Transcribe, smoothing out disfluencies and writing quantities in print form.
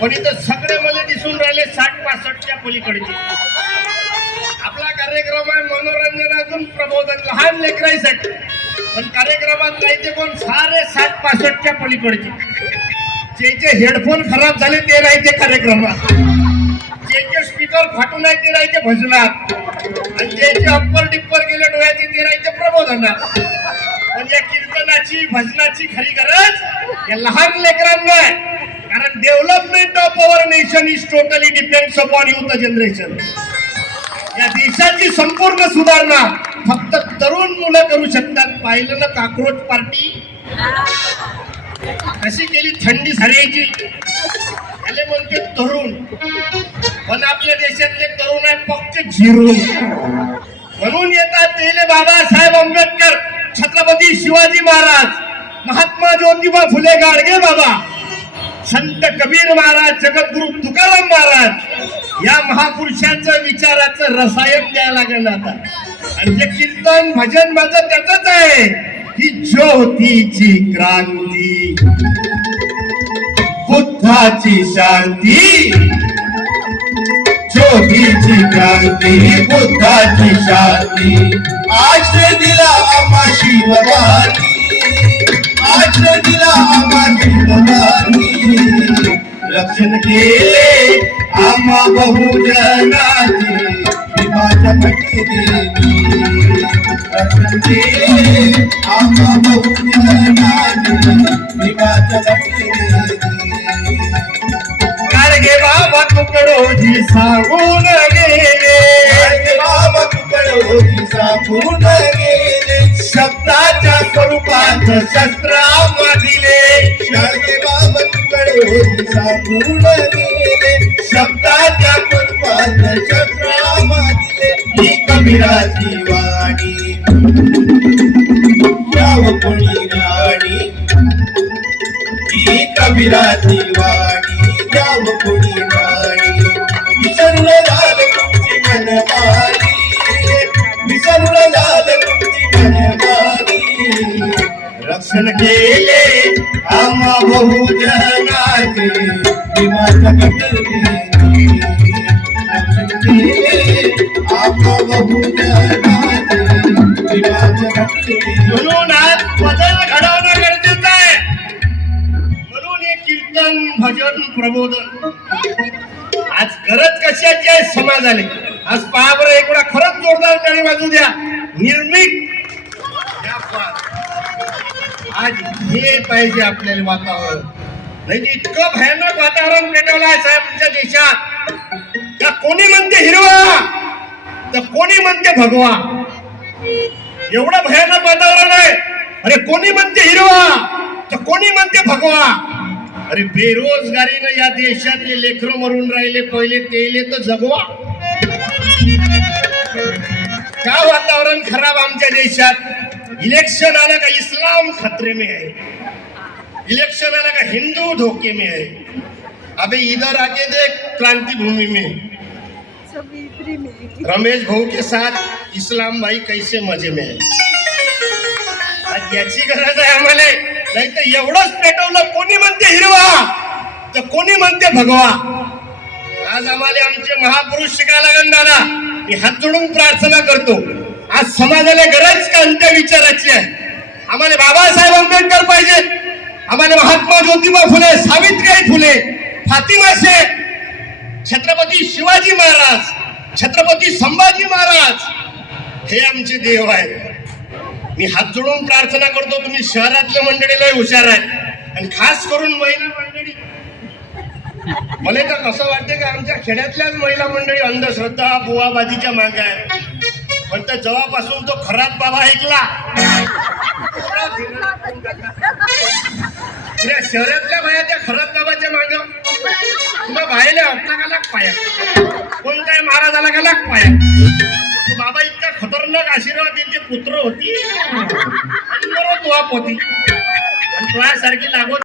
पण इथं सगळे मला दिसून राहिले 60-65च्या पलीकडचे. आपला कार्यक्रम आहे मनोरंजनातून प्रबोधन लहान लेकरांसाठी, पण कार्यक्रमात नाही ते कोण सारे 60-65च्या पलीकडचे. जे हेडफोन खराब झाले ते राहायचे कार्यक्रमात, जे स्पीकर फाटून आहे ते राहायचे भजनात, आणि जे अप्पर डिप्पर गेले डोळ्याचे ते राहायचे प्रबोधनात. पण या कीर्तनाची भजनाची खरी गरज या लहान लेकरांना आहे, कारण development of our nation is totally depends upon youth generation. या देशाची संपूर्ण सुधारणा फक्त तरुण मुलं करू शकतात. पाहिलं ना कॉकरोच पार्टी कशी केली, थंडी झाल्याची. त्याले म्हणते तरुण, पण आपल्या देशातले तरुण आहे फक्त झिरून. म्हणून येतात तेले बाबासाहेब आंबेडकर, छत्रपती शिवाजी महाराज, महात्मा ज्योतिबा फुले गाडगे बाबा, संत कबीर महाराज, जगद्गुरु तुकाराम महाराज या महापुरुषांचं विचाराचं रसायन द्यायला लागेल आता. आणि जे कीर्तन भजन माझं त्याच आहे की ज्योतीची क्रांती, बुद्धाची शांती, ज्योतीची क्रांती, बुद्धाची शांती. आश्रय दिला आम्हा शिवबानी, आश्रय दिला आम्हा शिवबानी. रक्षण केले आम्हा बहुजनाचे, भीमाच्या भक्तीने रक्षण केले आम्हा बहुजनाचे, भीमाच्या भक्तीने. गाडगे बाबा तुकडोजी सांगून गेले, गाडगे बाबा तुकडोजी सांगून गेले. शब्दाच्या स्वरूपात शस्त्र आम्हा दिले, गाडगे बाबा तुकडोजी सांगून गेले. शब्दाच्या स्वरूपात शस्त्र आम्हा दिले. ही कबीराची वाणी याव कोणी राणी, ही कबीराची वाणी याव कोणी राणी. विसरलं झालं तुमची मनमानी, विसरलं झालं तुमची मनमानी. रक्षण केले आम्हा बहुजनाचे, भीमाच्या भक्तीने रक्षण केले आम्हा बहुजनाचे, भीमाच्या भक्तीने. म्हणून आज बदल घडवणं गरजेचं आहे. म्हणून हे कीर्तन भजन प्रबोधन आज गरज कशाची आहे समाजाने. आज पहा बरं, एक वेळा खरंच जोरदार टाळी वाजू द्या. निर्मिक आज हे पाहिजे आपल्याला वातावरण, नाही तर इतकं भयानक वातावरण पेटवलं आहे साहेब आमच्या देशात. का कोणी म्हणते हिरवा तर कोणी म्हणते भगवा, एवढं भयानक वातावरण आहे. अरे कोणी म्हणते हिरवा तर कोणी म्हणते भगवा. अरे बेरोजगारीनं या देशातले लेकरं मरून राहिले, पहिले तेले तर जगवा. का वातावरण खराब आमच्या देशात. इलेक्शन आला का इस्लाम खतरे में है, इलेक्शन आला का हिंदू धोखे में है. अबे इधर आके देख क्रांति भूमि में रमेश भाऊ के साथ इस्लाम भाई कैसे मजे में है. आज याची गरज आहे आम्हाला. नाही तर एवढंच पेटवलं, कोणी म्हणते हिरवा तर कोणी म्हणते भगवा. आज आम्हाला आमचे महापुरुष शिकायला लागेल दादा. मी हात जोडून प्रार्थना करतो, आज समाजाला गरज कोणत्या विचाराची आहे. आम्हाला बाबासाहेब आंबेडकर पाहिजेत, आम्हाला महात्मा ज्योतिबा फुले, सावित्रीबाई फुले, फातिमा शेख, छत्रपती शिवाजी महाराज, छत्रपती संभाजी महाराज हे आमचे देव आहेत. मी हात जोडून प्रार्थना करतो. तुम्ही शहरातल्या मंडळीला हुशार आहे, आणि खास करून महिला मंडळी. मला तर कसं वाटते का आमच्या खेड्यातल्याच महिला मंडळी अंधश्रद्धा बुवाबाजीच्या मागे आहे. पण त्या जेव्हापासून तो खराब बाबा ऐकला, शहरातल्या बाया त्या खराब बाबाच्या मागे तुला बाहेर आपला लाग पाया, कोणत्याही महाराजाला का लाग पाया. तो बाबा इतका खतरनाक आशीर्वाद देते. पुत्र होती आणि बरोबर तुआप होती, आणि तुझ्यासारखी लागवत